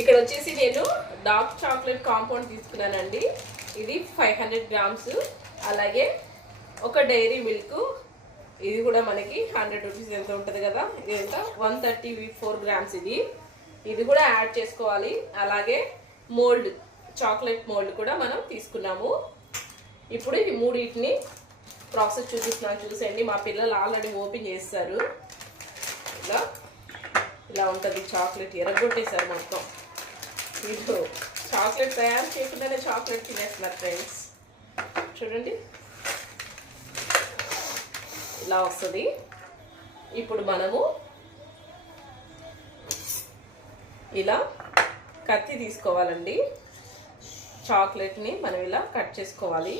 ఇక్కడ వచ్చేసి నేను డార్క్ చాక్లెట్ కాంపౌండ్ తీసుకున్నానండి. ఇది ఫైవ్ హండ్రెడ్ గ్రామ్స్. అలాగే ఒక డైరీ మిల్క్. ఇది కూడా మనకి హండ్రెడ్ రూపీస్ ఎంత ఉంటుంది కదా? ఇది ఎంత వన్ థర్టీ ఫోర్ గ్రామ్స్ ఇది. ఇది కూడా యాడ్ చేసుకోవాలి. అలాగే మోల్డ్ చాక్లెట్ మోల్డ్ కూడా మనం తీసుకున్నాము. ఇప్పుడు ఈ మూడింటిని ప్రాసెస్ చూపిస్తున్నాను చూసేయండి. మా పిల్లలు ఆల్రెడీ ఓపెన్ చేస్తారు. ఇలా ఇలా ఉంటుంది చాక్లెట్ ఎరగొట్టేశారు మొత్తం. వీళ్ళు చాక్లెట్ తయారు చేయకుండానే చాక్లెట్ తినేస్తున్నారు ఫ్రెండ్స్. చూడండి. ఇలా వస్తుంది. ఇప్పుడు మనము ఇలా కత్తి తీసుకోవాలండి. చాక్లెట్ని మనం ఇలా కట్ చేసుకోవాలి.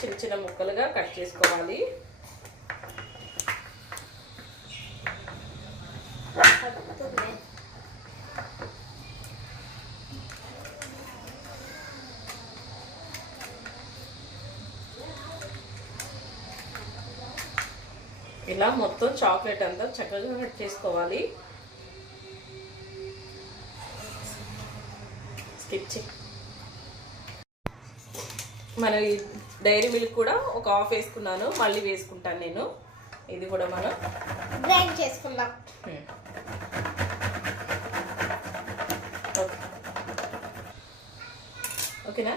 చిన్న చిన్న ముక్కలుగా కట్ చేసుకోవాలి. ఇలా మొత్తం చాక్లెట్ అంతా చక్కగా కట్ చేసుకోవాలి. స్కిప్ మనం డైరీ మిల్క్ కూడా ఒక హాఫ్ వేసుకున్నాను మళ్ళీ వేసుకుంటాను నేను. ఇది కూడా మనం గ్రైండ్ చేసుకుందాం. ఓకేనా?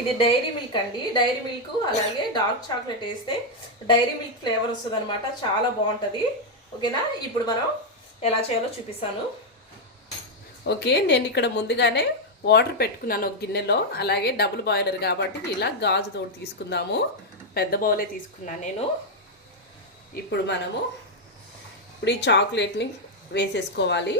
ఇది డైరీ మిల్క్ అండి. డైరీ మిల్క్ అలాగే డార్క్ చాక్లెట్ వేస్తే డైరీ మిల్క్ ఫ్లేవర్ వస్తుంది అనమాట చాలా బాగుంటుంది. ఓకేనా? ఇప్పుడు మనం ఎలా చేయాలో చూపిస్తాను. ఓకే నేను ఇక్కడ ముందుగానే వాటర్ పెట్టుకున్నాను ఒక గిన్నెలో. అలాగే డబుల్ బాయిలర్ కాబట్టి ఇలా గాజుతో తీసుకుందాము. పెద్ద బౌలే తీసుకున్నాను నేను. ఇప్పుడు మనము ఇప్పుడు ఈ చాక్లెట్ని వేసేసుకోవాలి.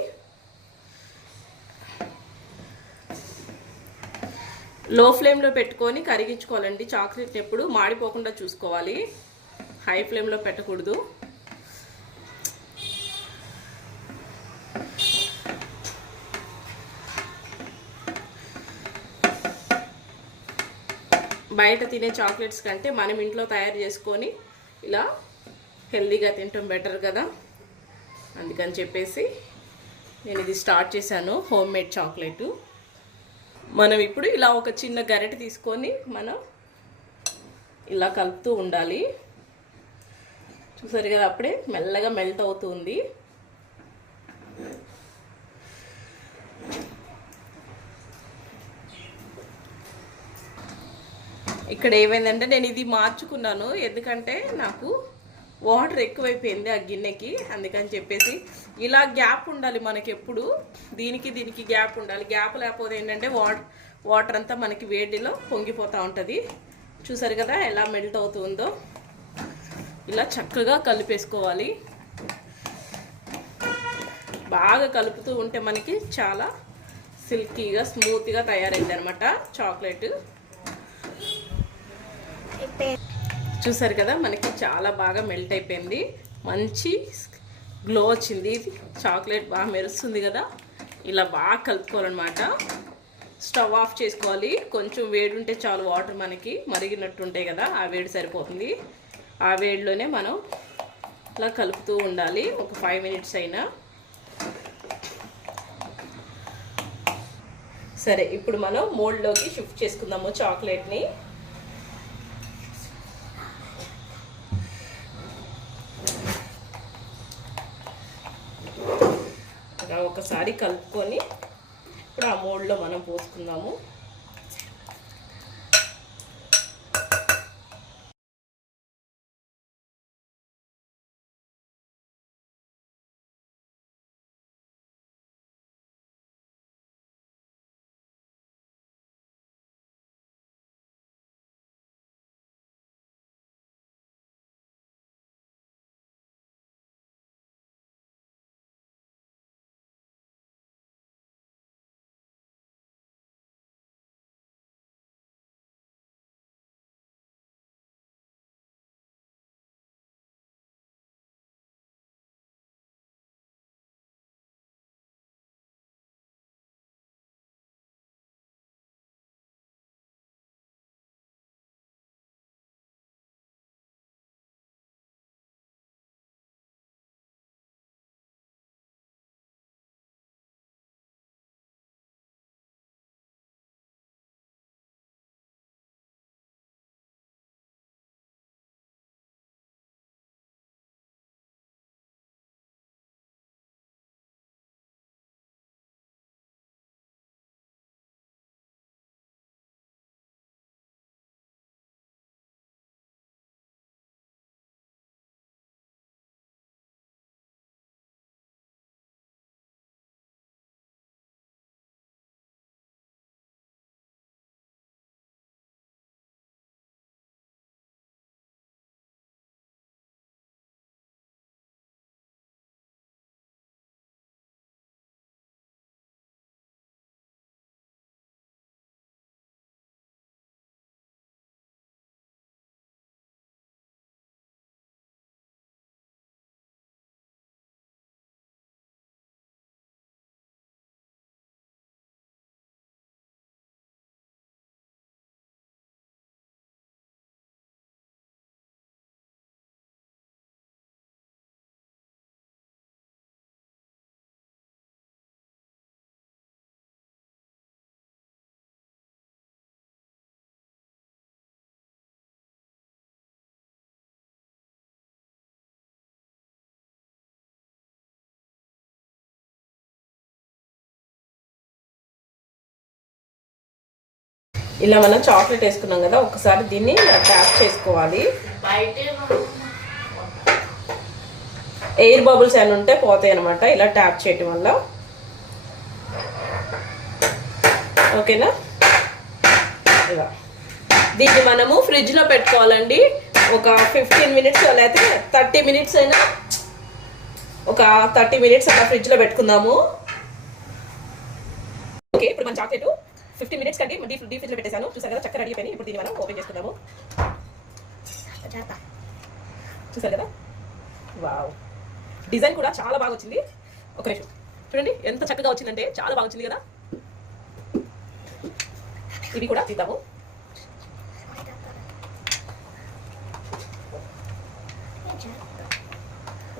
లో ఫ్లేమ్లో పెట్టుకొని కరిగించుకోవాలండి. చాక్లెట్ ఎప్పుడు మాడిపోకుండా చూసుకోవాలి. హై ఫ్లేమ్లో పెట్టకూడదు. బయట తినే చాక్లెట్స్ కంటే మనం ఇంట్లో తయారు చేసుకొని ఇలా హెల్దీగా తినటం బెటర్ కదా. అందుకని చెప్పేసి నేను ఇది స్టార్ట్ చేశాను హోమ్ మేడ్ చాక్లెట్. మనం ఇప్పుడు ఇలా ఒక చిన్న గరిటె తీసుకొని మనం ఇలా కలుపుతూ ఉండాలి. చూసారు కదా అప్పుడే మెల్లగా మెల్ట్ అవుతుంది. ఇక్కడ ఏమైందంటే నేను ఇది మార్చుకున్నాను. ఎందుకంటే నాకు వాటర్ ఎక్కువైపోయింది ఆ గిన్నెకి. అందుకని చెప్పేసి ఇలా గ్యాప్ ఉండాలి మనకి ఎప్పుడు. దీనికి దీనికి గ్యాప్ ఉండాలి. గ్యాప్ లేకపోతే ఏంటంటే వాటర్ వాటర్ అంతా మనకి వేడిలో పొంగిపోతూ ఉంటుంది. చూసారు కదా ఎలా మెల్ట్ అవుతుందో. ఇలా చక్కగా కలిపేసుకోవాలి. బాగా కలుపుతూ ఉంటే మనకి చాలా సిల్కీగా స్మూత్గా తయారైంది అనమాట చాక్లెట్. చూసారు కదా మనకి చాలా బాగా మెల్ట్ అయిపోయింది. మంచి గ్లో వచ్చింది. ఇది చాక్లెట్ బాగా మెరుస్తుంది కదా. ఇలా బాగా కలుపుకోవాలన్నమాట. స్టవ్ ఆఫ్ చేసుకోవాలి. కొంచెం వేడి ఉంటే చాలు వాటర్ మనకి మరిగినట్టు ఉంటాయి కదా ఆ వేడి సరిపోతుంది. ఆ వేడిలోనే మనం ఇలా కలుపుతూ ఉండాలి. ఒక ఫైవ్ మినిట్స్ అయినా. సరే ఇప్పుడు మనం మోల్డ్లోకి షిఫ్ట్ చేసుకుందాము చాక్లెట్ని ఇలా ఒకసారి కలుపుకొని ఇప్పుడు ఆ మోడ్లో మనం పోసుకుందాము. ఇలా మనం చాక్లెట్ వేసుకున్నాం కదా ఒకసారి దీన్ని ట్యాప్ చేసుకోవాలి. ఎయిర్ బబుల్స్ ఏమైనా ఉంటే పోతాయి అనమాట ఇలా ట్యాప్ చేయటం వల్ల. ఓకేనా? ఇలా దీన్ని మనము ఫ్రిడ్జ్లో పెట్టుకోవాలండి. ఒక ఫిఫ్టీన్ మినిట్స్ లేకపోతే థర్టీ మినిట్స్ అయినా ఒక థర్టీ మినిట్స్ అలా ఫ్రిడ్జ్లో పెట్టుకుందాము. ఓకే ఇప్పుడు మన చాక్లెట్ ఫిఫ్టీన్ మినిట్స్ కంటే డీప్ డీప్ ఫ్రిడ్జ్లో పెట్టేశాను. చూసారు కదా చక్కగా రెడీ అయిపోయింది. ఇప్పుడు దీన్ని మనం ఓపెన్ చేసుకుందాము. చూసారు కదా? వావ్ డిజైన్ కూడా చాలా బాగా వచ్చింది. ఒక నిమిషం. చూడండి ఎంత చక్కగా వచ్చిందంటే చాలా బాగా వచ్చింది కదా? ఇవి కూడా తీద్దాము.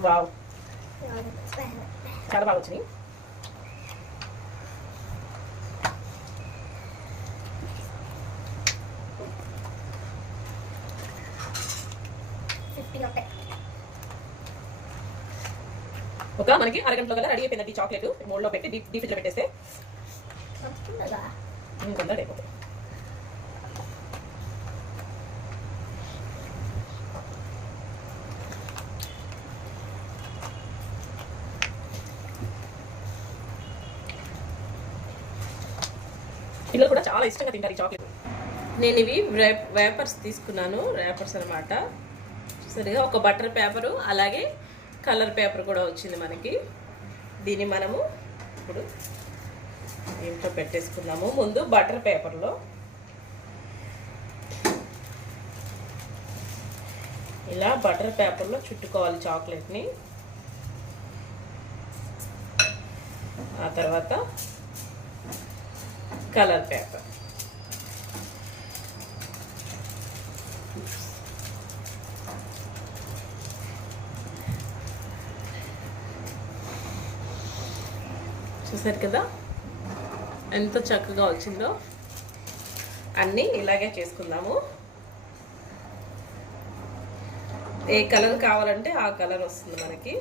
వావ్ చాలా బాగా వచ్చినాయి ఫిఫ్టీ ఒకటే ఒక మనకి అరగంటలో కదా రెడీ అయిపోయింది చాక్లెట్. మోడ్లో పెట్టి డీప్ డీప్ ఫ్రిడ్జ్లో పెట్టేస్తే ఇంకొంత అయిపోతుంది పిల్లలు కూడా చాలా ఇష్టంగా తింటారు ఈ చాక్లెట్. నేను ఇవి వేపర్స్ తీసుకున్నాను ర్యాపర్స్ అనమాట సరిగా ఒక బటర్ పేపరు అలాగే కలర్ పేపర్ కూడా వచ్చింది మనకి. దీన్ని మనము ఇప్పుడు దీంట్లో పెట్టేసుకున్నాము ముందు బటర్ పేపర్లో ఇలా బటర్ పేపర్లో చుట్టుకోవాలి చాక్లెట్ని. ఆ తర్వాత కలర్ పేపర్. చూసారు కదా? ఎంత చక్కగా వచ్చిందో. అన్నీ ఇలాగే చేసుకుందాము. ఏ కలర్ కావాలంటే ఆ కలర్ వస్తుంది మనకి.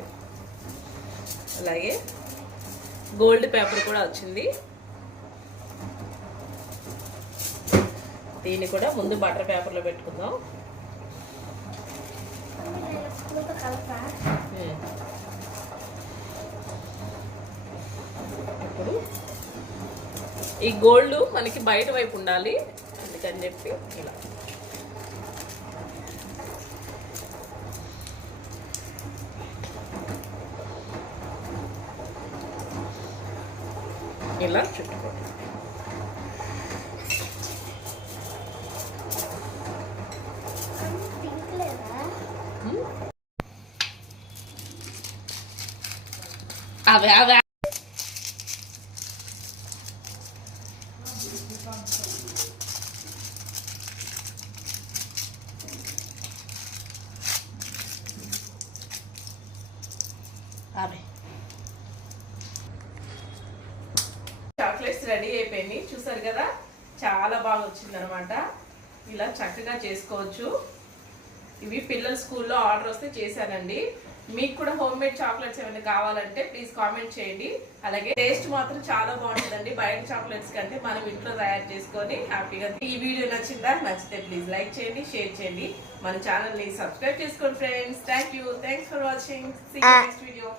అలాగే గోల్డ్ పేపర్ కూడా వచ్చింది. దీన్ని కూడా ముందు బటర్ పేపర్లో పెట్టుకుందాం. ఈ గోల్డ్ మనకి బయట వైపు ఉండాలి. అందుకని చెప్పి ఇలా. ఇలా చుట్టుకోండి. ఉమ్. అవే అవే అవే చాక్లెట్స్ రెడీ అయిపోయినాయి. చూసారు కదా? చాలా బాగా వచ్చింది అనమాట ఇలా చక్కగా చేసుకోవచ్చు. ఇవి పిల్లల స్కూల్లో ఆర్డర్ వస్తే చేశానండి. మీకు కూడా హోమ్ మేడ్ చాక్లెట్స్ ఏమైనా కావాలంటే ప్లీజ్ కామెంట్ చేయండి. అలాగే టేస్ట్ మాత్రం చాలా బాగుంటుందండి. బయట చాక్లెట్స్ కంటే మనం ఇంట్లో తయారు చేసుకొని హ్యాపీగా ఈ వీడియో నచ్చిందా? నచ్చితే ప్లీజ్ లైక్ చేయండి షేర్ చేయండి. మన ఛానల్ని సబ్స్క్రైబ్ చేసుకోండి friends. Thank you thanks for watching. See next video